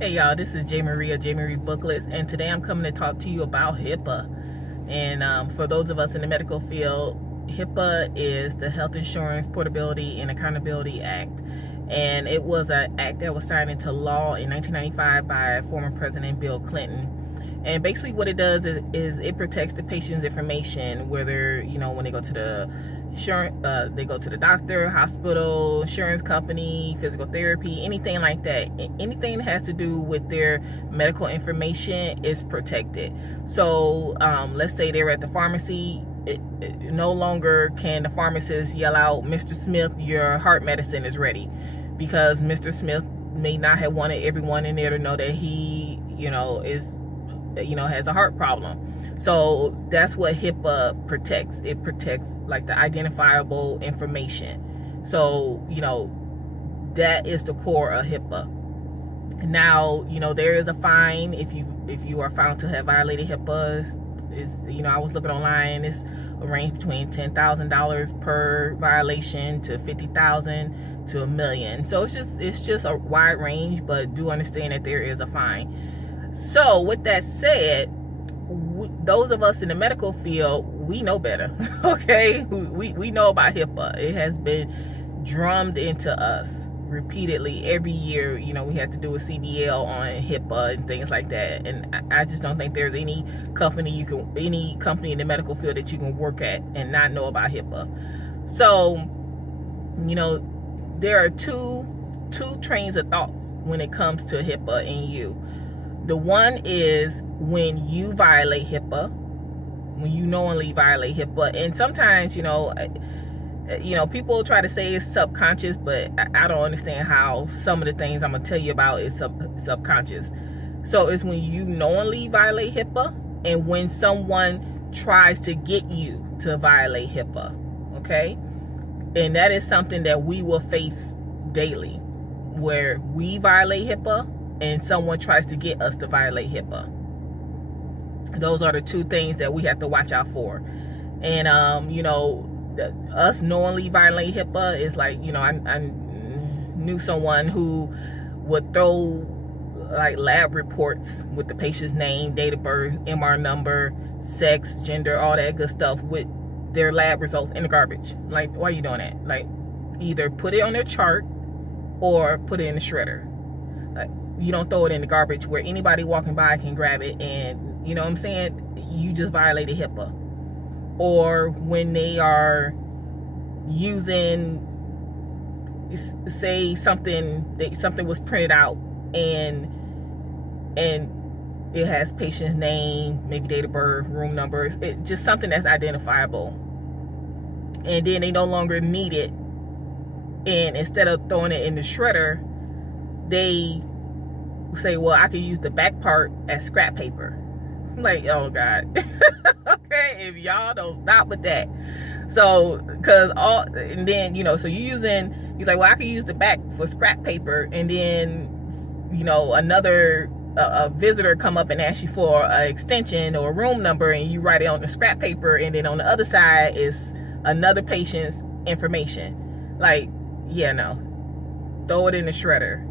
Hey y'all, this is J Marie Booklets, and today I'm coming to talk to you about HIPAA. And for those of us in the medical field, HIPAA is the Health Insurance Portability and Accountability Act, and it was an act that was signed into law in 1995 by former President Bill Clinton. And basically what it does is it protects the patient's information, whether, when they go to the they go to the doctor, hospital, insurance company, physical therapy, anything like that. Anything that has to do with their medical information is protected. So let's say they're at the pharmacy. No longer can the pharmacist yell out, "Mr. Smith, your heart medicine is ready," because Mr. Smith may not have wanted everyone in there to know that he, has a heart problem. So that's what HIPAA protects. It protects like the identifiable information. So, that is the core of HIPAA. Now, there is a fine if you are found to have violated HIPAA. I was looking online, it's a range between $10,000 per violation to $50,000 to $1 million. So it's just a wide range, but do understand that there is a fine. So with that said, those of us in the medical field, we know better. Okay, we know about HIPAA. It has been drummed into us repeatedly every year. We have to do a CBL on HIPAA and things like that, and I just don't think there's any company in the medical field that you can work at and not know about HIPAA. So there are two trains of thoughts when it comes to HIPAA and you. The one is when you violate HIPAA, when you knowingly violate HIPAA. And sometimes, people try to say it's subconscious, but I don't understand how some of the things I'm going to tell you about is subconscious. So it's when you knowingly violate HIPAA and when someone tries to get you to violate HIPAA, okay? And that is something that we will face daily, where we violate HIPAA and someone tries to get us to violate HIPAA. Those are the two things that we have to watch out for. And us knowingly violate HIPAA is like, I knew someone who would throw like lab reports with the patient's name, date of birth, MR number, sex, gender, all that good stuff with their lab results in the garbage. Like, why are you doing that? Like, either put it on their chart or put it in the shredder. Like, you don't throw it in the garbage where anybody walking by can grab it, and you know what I'm saying, you just violated HIPAA. Or when they are using, say something was printed out and it has patient's name, maybe date of birth, room numbers, just something that's identifiable, and then they no longer need it, and instead of throwing it in the shredder, they say, well, I can use the back part as scrap paper. I'm like, oh God. Okay, if y'all don't stop with that. So, and then, so you're like, well, I can use the back for scrap paper, and then, another a visitor come up and ask you for an extension or a room number, and you write it on the scrap paper, and then on the other side is another patient's information. Like, yeah, no. Throw it in the shredder.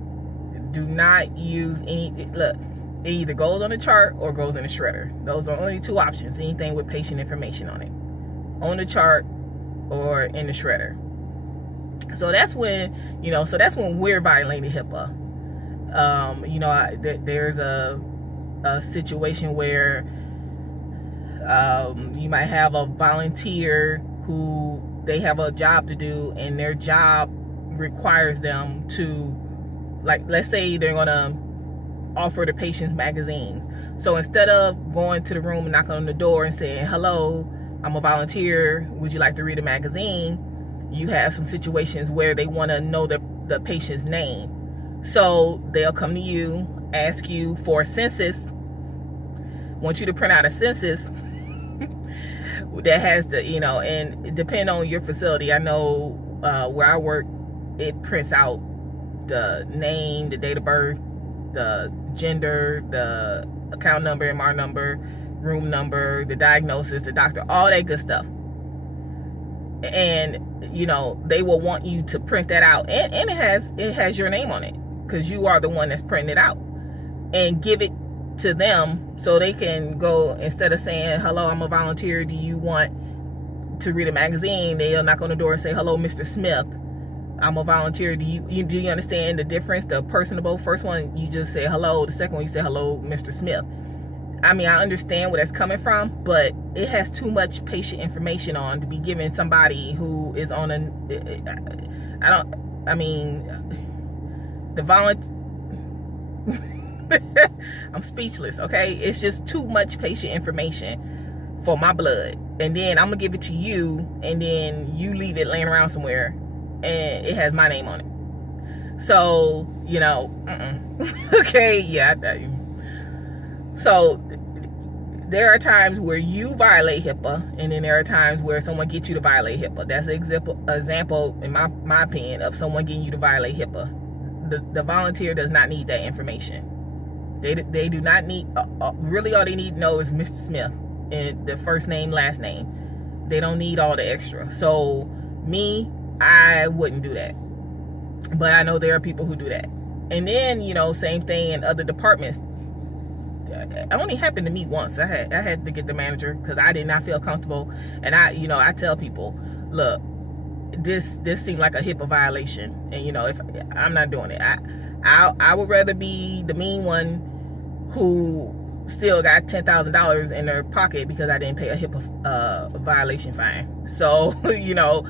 Do not use look, it either goes on the chart or goes in the shredder. Those are only two options. Anything with patient information on it. On the chart or in the shredder. So that's when, that's when we're violating HIPAA. There's a situation where you might have a volunteer who they have a job to do, and their job requires them to, like, let's say they're gonna offer the patients magazines. So instead of going to the room and knocking on the door and saying, "Hello, I'm a volunteer, would you like to read a magazine?" You have some situations where they want to know the patient's name. So they'll come to you, ask you for a census, want you to print out a census that has the, and depend on your facility. I know where I work, it prints out the name, the date of birth, the gender, the account number, MR number, room number, the diagnosis, the doctor, all that good stuff. And they will want you to print that out, and it has your name on it, because you are the one that's printing it out. and give it to them so they can go, instead of saying, hello, I'm a volunteer, do you want to read a magazine? They'll knock on the door and say, hello, Mr. Smith, I'm a volunteer. Do you understand the difference? The personable first one, you just say hello. The second one, you say hello, Mr. Smith. I mean, I understand where that's coming from, but it has too much patient information on to be given somebody who is on I'm speechless, okay? It's just too much patient information for my blood. And then I'm gonna give it to you, and then you leave it laying around somewhere, and it has my name on it. So, you know, okay, yeah. So there are times where you violate HIPAA, and then there are times where someone gets you to violate HIPAA. That's an example, in my opinion, of someone getting you to violate HIPAA. The volunteer does not need that information. They do not need, really all they need to know is Mr. Smith and the first name, last name. They don't need all the extra. So me, I wouldn't do that. But I know there are people who do that. And then, you know, same thing in other departments. It only happened to me once. I had to get the manager because I did not feel comfortable. And I tell people, look, this seemed like a HIPAA violation. And, you know, if I'm not doing it, I would rather be the mean one who still got $10,000 in their pocket because I didn't pay a HIPAA violation fine. So, you know,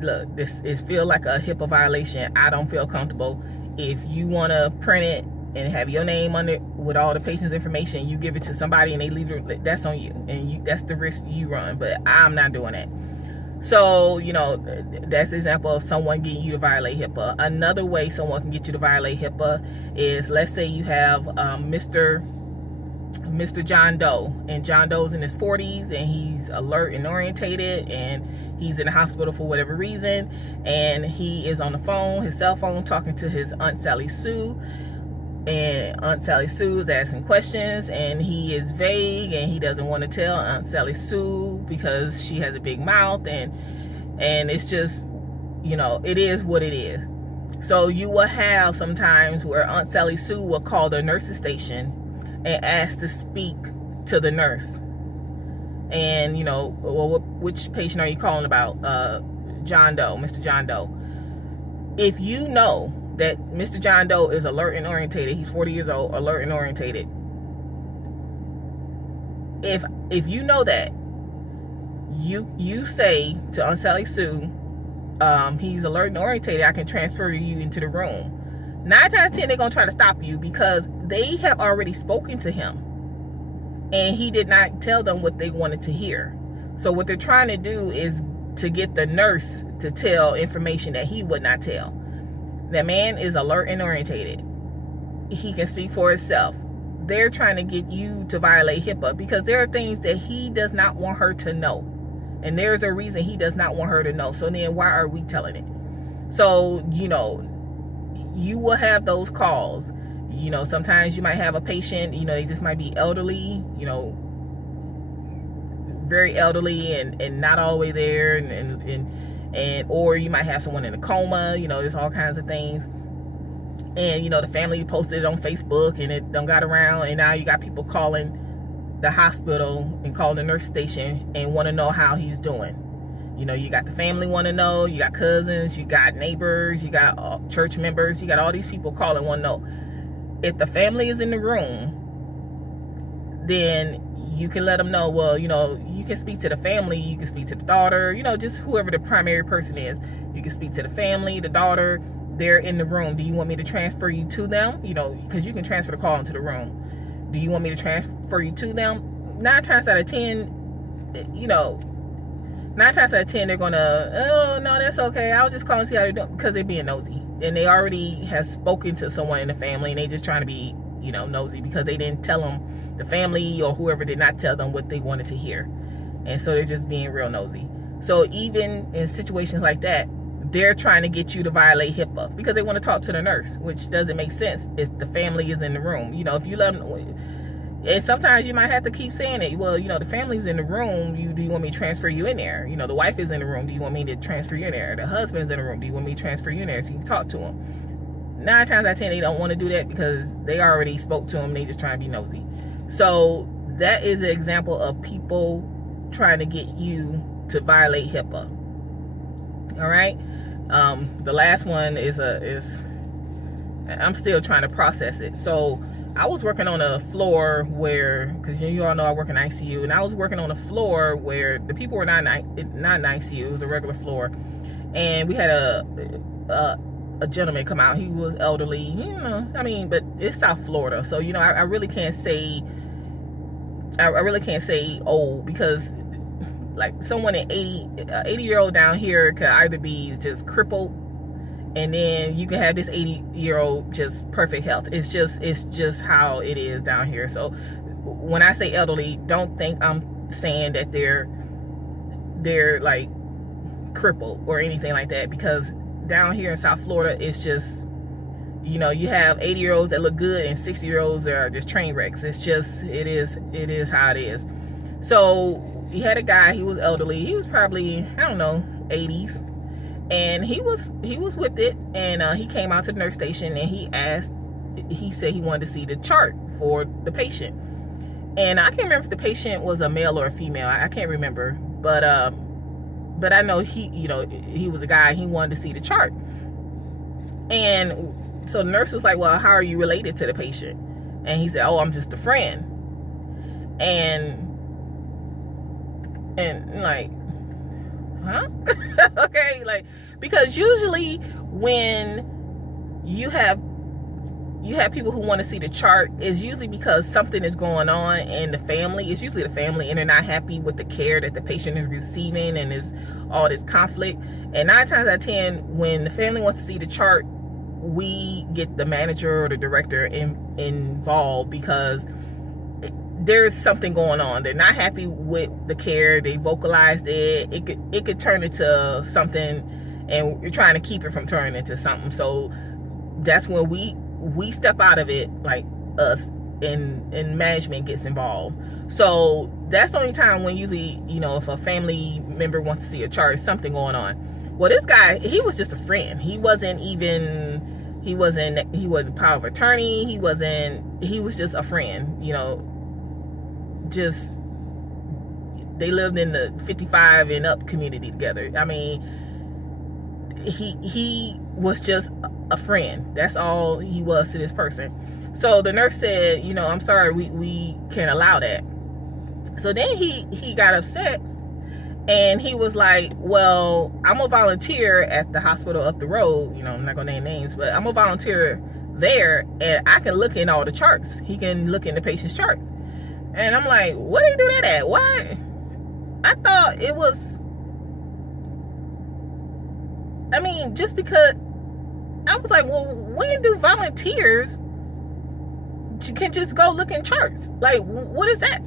look, it feels like a HIPAA violation. I don't feel comfortable. If you want to print it and have your name on it with all the patient's information, you give it to somebody and they leave it, that's on you. And that's the risk you run. But I'm not doing that. So, you know, that's an example of someone getting you to violate HIPAA. Another way someone can get you to violate HIPAA is, let's say you have Mr. John Doe, and John Doe's in his 40s, and he's alert and orientated, and he's in the hospital for whatever reason, and he is on the phone, his cell phone, talking to his Aunt Sally Sue. And Aunt Sally Sue is asking questions, and he is vague, and he doesn't want to tell Aunt Sally Sue because she has a big mouth, and it's just, you know, it is what it is. So you will have sometimes where Aunt Sally Sue will call the nurse's station and ask to speak to the nurse. And, you know, well, which patient are you calling about? John Doe, Mr. John Doe. If you know that Mr. John Doe is alert and orientated, he's 40 years old, alert and orientated. If you know that, you say to Aunt Sally Sue, he's alert and orientated, I can transfer you into the room. 9 times out of 10, they're going to try to stop you because they have already spoken to him. And he did not tell them what they wanted to hear. So what they're trying to do is to get the nurse to tell information that he would not tell. That man is alert and orientated. He can speak for himself. They're trying to get you to violate HIPAA because there are things that he does not want her to know. And there's a reason he does not want her to know. So then why are we telling it? So, you know, you will have those calls. You know, sometimes you might have a patient, you know, they just might be elderly, you know, very elderly and not all the way there, and or you might have someone in a coma, you know, there's all kinds of things. And, you know, the family posted it on Facebook and it done got around, and now you got people calling the hospital and calling the nurse station and want to know how he's doing. You know, you got the family want to know, you got cousins, you got neighbors, you got church members, you got all these people calling, want to know. If the family is in the room, then you can let them know, well, you know, you can speak to the family, you can speak to the daughter, you know, just whoever the primary person is. You can speak to the family, the daughter, they're in the room. Do you want me to transfer you to them? You know, because you can transfer the call into the room. Do you want me to transfer you to them? 9 times out of 10, you know, 9 times out of 10, they're going to, oh, no, that's okay. I'll just call and see how they're doing, because they're being nosy. And they already have spoken to someone in the family, and they just trying to be, you know, nosy because they didn't tell them, the family or whoever did not tell them what they wanted to hear. And so they're just being real nosy. So even in situations like that, they're trying to get you to violate HIPAA because they want to talk to the nurse, which doesn't make sense if the family is in the room. You know, if you let them, and sometimes you might have to keep saying it. Well, you know, the family's in the room. Do you want me to transfer you in there? You know, the wife is in the room. Do you want me to transfer you in there? The husband's in the room. Do you want me to transfer you in there so you can talk to him? 9 times out of 10 they don't want to do that because they already spoke to them. They just trying to be nosy. So that is an example of people trying to get you to violate HIPAA. All right. The last one is I'm still trying to process it. So I was working on a floor where, because you all know I work in ICU, and I was working on a floor where the people were not in ICU. It was a regular floor, and we had a gentleman come out. He was elderly, but it's South Florida, so I really can't say old, because like someone at 80-year-old down here could either be just crippled, and then you can have this 80-year-old just perfect health. It's just how it is down here. So when I say elderly, don't think I'm saying that they're like crippled or anything like that, because down here in South Florida, it's just, you have 80-year-olds that look good and 60-year-olds that are just train wrecks. It is how it is. So he had a guy, he was elderly. He was probably, I don't know, 80s. And he was with it, and he came out to the nurse station, and he said he wanted to see the chart for the patient. And I can't remember if the patient was a male or a female. I can't remember, but I know he was a guy. He wanted to see the chart. And so the nurse was like, well, how are you related to the patient? And he said, oh, I'm just a friend. And like, huh? Okay, like, because usually when you have people who want to see the chart, is usually because something is going on in the family. It's usually the family, and they're not happy with the care that the patient is receiving, and is all this conflict. And 9 times out of 10, when the family wants to see the chart, we get the manager or the director involved, because there's something going on. They're not happy with the care. They vocalized it. It could turn into something, and you're trying to keep it from turning into something. So that's when we step out of it, like us, and management gets involved. So that's the only time when usually, if a family member wants to see a chart, something going on. Well, this guy, he was just a friend. He wasn't power of attorney. He was just a friend, just, they lived in the 55 and up community together. I mean, he was just a friend. That's all he was to this person. So the nurse said, I'm sorry, we can't allow that. So then he got upset, and he was like, well, I'm a volunteer at the hospital up the road. I'm not gonna name names, but I'm a volunteer there, and I can look in all the charts. He can look in the patient's charts. And I'm like, what do you do that at? Why? I thought it was, just because, I was like, well, when do volunteers can just go look in charts? Like, what is that?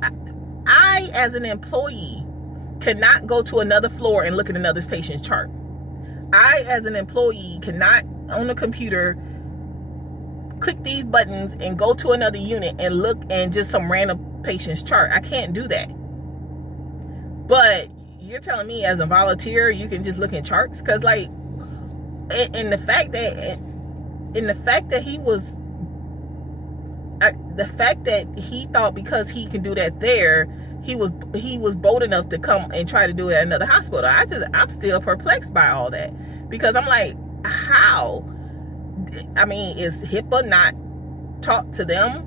I, as an employee, cannot go to another floor and look at another patient's chart. I, as an employee, cannot, on the computer, click these buttons and go to another unit and look in just some random patient's chart. I can't do that. But you're telling me as a volunteer you can just look in charts? Because, like, and the fact that he thought because he can do that there, he was bold enough to come and try to do it at another hospital. I'm still perplexed by all that, because I'm like, how? Is HIPAA not taught to them?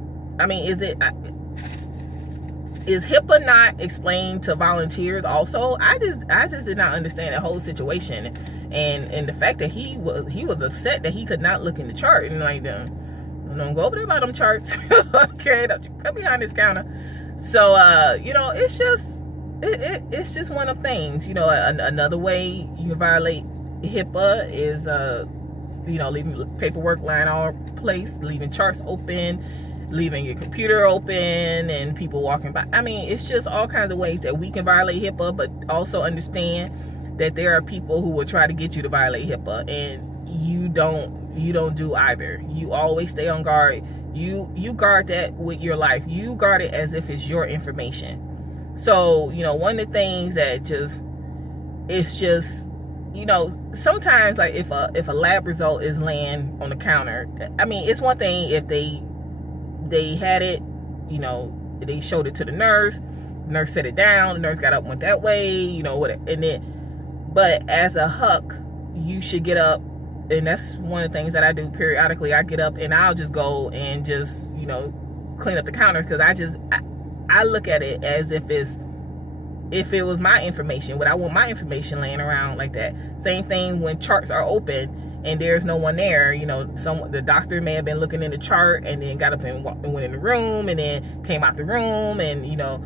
Is HIPAA not explained to volunteers also? I just did not understand the whole situation, and the fact that he was upset that he could not look in the chart, and like, don't go over there about them charts. Okay, don't you come behind this counter. So it's just one of things. Another way you can violate HIPAA is leaving paperwork lying all over the place, leaving charts open, leaving your computer open, and people walking by. It's just all kinds of ways that we can violate HIPAA, but also understand that there are people who will try to get you to violate HIPAA, and you don't do either. You always stay on guard. You guard that with your life. You guard it as if it's your information. So, one of the things that you know, sometimes like if a lab result is laying on the counter, I mean, it's one thing if they had it, you know, they showed it to the nurse set it down, the nurse got up and went that way, you know, what, and then, but as a huck, you should get up, and that's one of the things that I do periodically. I get up and I'll just go and just, you know, clean up the counters, because I look at it as if it was my information. Would I want my information laying around like that? Same thing when charts are open and there's no one there. You know, the doctor may have been looking in the chart and then got up and went in the room and then came out the room and, you know,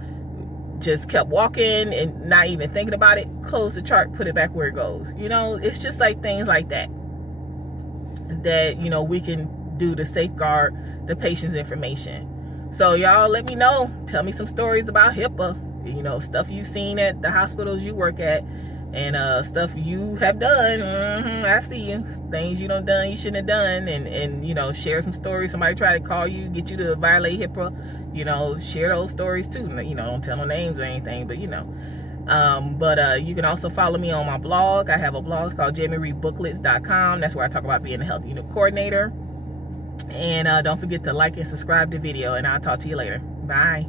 just kept walking and not even thinking about it. Close the chart, put it back where it goes. You know, it's just like things like that, you know, we can do to safeguard the patient's information. So y'all let me know. Tell me some stories about HIPAA. You know, stuff you've seen at the hospitals you work at, and stuff you have done. I see you. Things you done you shouldn't have done, and you know, share some stories. Somebody try to call you, get you to violate HIPAA. You know, share those stories too. You know, don't tell no names or anything, but you know. You can also follow me on my blog. I have a blog called jamiereedbooklets.com. That's where I talk about being a health unit coordinator. And don't forget to like and subscribe to the video, and I'll talk to you later. Bye.